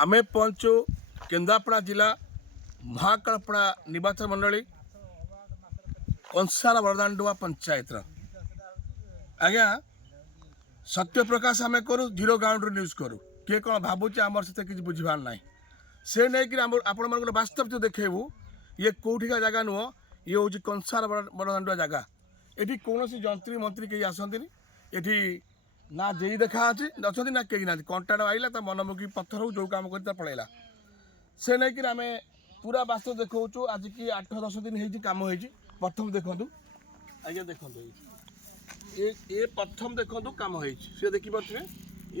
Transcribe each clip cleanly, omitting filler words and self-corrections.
आमे पहुँचु केन्द्रापड़ा जिला महाकालपड़ा निर्वाचन मंडली कंसार बरदाण्डुआ पंचायत आज्ञा सत्य प्रकाश आम करूँ जीरो ग्राउंड न्यूज करूँ किए कौन भावुचे आमर सहित किसी बुझीबार ना से नहीं आपण मैं गोटे बास्तव जो देखू ये कौटिका जगह नुह ये हूँ कंसार बरदाण्डुआ जगह ये कौन जंत्री मंत्री कहीं आसती ये ना जेई देखा अच्छा ना कहीं ना कंटाड़ आइला मनमुखी पत्थर जो कम कर पलैला से नहीं आम पूरा बास्तव देखा आज की 8-10 दिन होम हो प्रथम देखूँ आज्ञा देखो ये प्रथम देखो कम हो देखिपे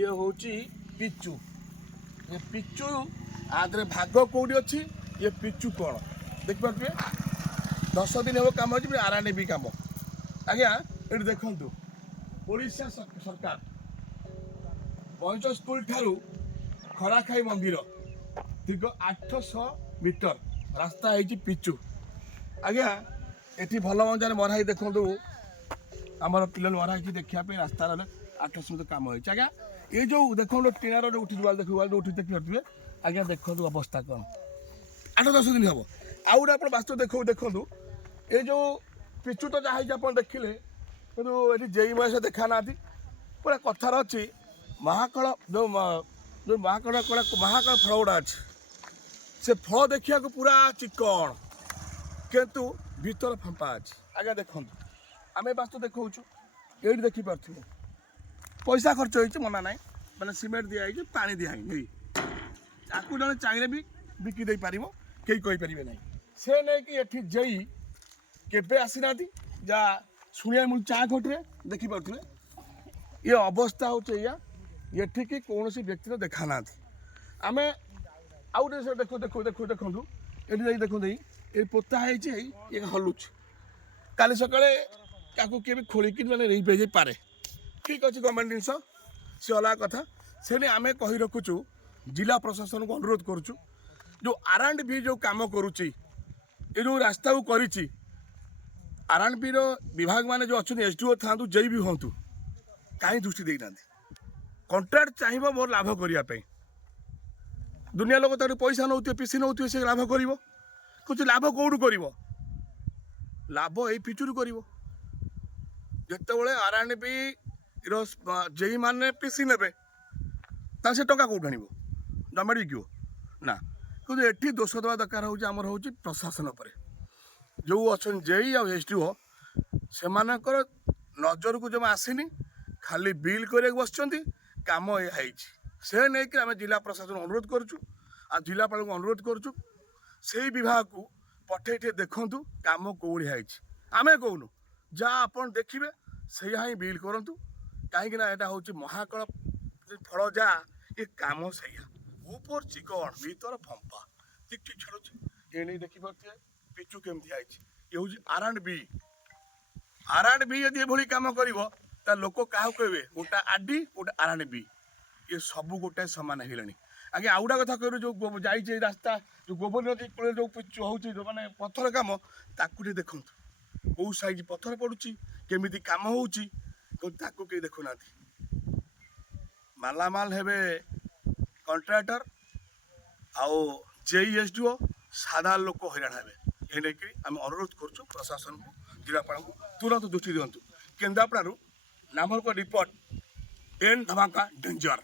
ये हूँ पिचु ये पिचु आदि भाग कौटी अच्छी ये पिचु कौन देखिपे 10 दिन हम कम हो आराने भी कम आज्ञा ये देखु ओडिशा सरकार पंच स्कूल ठारू खराखाई मंदिर दीर्घ 800 मीटर रास्ता है पिचु आज्ञा ये भल मजार मराई देखु आमर पिला मराई देखापी रास्ता 800 मीटर कम हो आज्ञा ये जो देखो टीणार उठी उठी देखिए आज्ञा देखो अवस्था कौन 8-10 दिन हम आउ गोटे आप बास्तव देखो ये जो पिचु तो जहाँ आप देखिले किंतु ये जेई महेश देखा ना पूरा कथार अच्छी महाकाल जो महाकाल महाकाल फल गुड़ा अच्छे से फल देखा पूरा चिकन किंतु भीतर फंपा अच्छे आगे देखो आम बास्तव देखा ये देखिपे पैसा खर्च हो मना ना मैंने सीमेंट दिखाई पा दिखाई आपको जड़े चाहिए भी बिकी पार कहीं कहींपारे ना से नहीं कि ये जेई केवे आसीना जा शुणा मुझे चा घटे देखिपे ये अवस्था हूँ ये ठीक कौन व्यक्ति देखा ना आम आउ देखो देखो देखो देखो ये देखो ये पोता है हलुच काली सका किए खोलिकी मैंने रही पारे ठीक अच्छे गवर्नमेंट जिनस सी अलग कथा से नहीं आम कही रखुचु जिला प्रशासन को अनुरोध करुचु जो R&B जो कम करुच्ची ये जो रास्ता को करी R&B विभाग माने जो अच्छे SDO था जेई भी हूँ कहीं दृष्टि देना कंट्राक्ट चाहिए मोर लाभ करने दुनिया लोग तर पैसा नौ पीसी नौ से लाभ कर कुछ लाभ कौटू कर लाभ यही पिचुरू कर जिते R&B जेई मैंने पीसी ने से टका कौट आण गवर्नमेंट बिक ना कि ये दोष देवा दरकार होमर हूँ प्रशासन पर जो अच्छा जेई आ SDO से नजर को जब आसनी खाली बिल कर बस कम यह से नहीं कि आम जिला प्रशासन अनुरोध करुँ आ जिलापाल को अनुरोध करुँ से विभाग को पठे देखु कम कौड़िया आम कौन जहाँ आप देखिए से ही बिल करूँ कहीं यहाँ हूँ महाकाल फल जहाँ ये कम से ऊपर चिकन भीतर फंपा ठीक ठीक छाड़ू ये नहीं देखिपे पिचु केमती आई ये हूँ R&B यदि ये कम कर लोक क्या कहे गोटा आडी गोटे R&B ये सब गोटे सामान है आगे आउटा कथा कह जो जाइए रास्ता जो गोबर नदी कूल जो पिचु हूँ जो मैंने पत्थर कम ताकू देखु कौ साइज पत्थर पड़ुची केमी कम होताकू कहीं देखुना मालामाल हेबे कंट्राक्टर आउ जेई SDO साधा लोक हईराण हे ये नहीं आम अनुरोध करुँ प्रशासन को जिलापाल को तुरंत दृष्टि दिंतु केन्द्रापड़ारू नामर को रिपोर्ट एन धमाका डेंजर।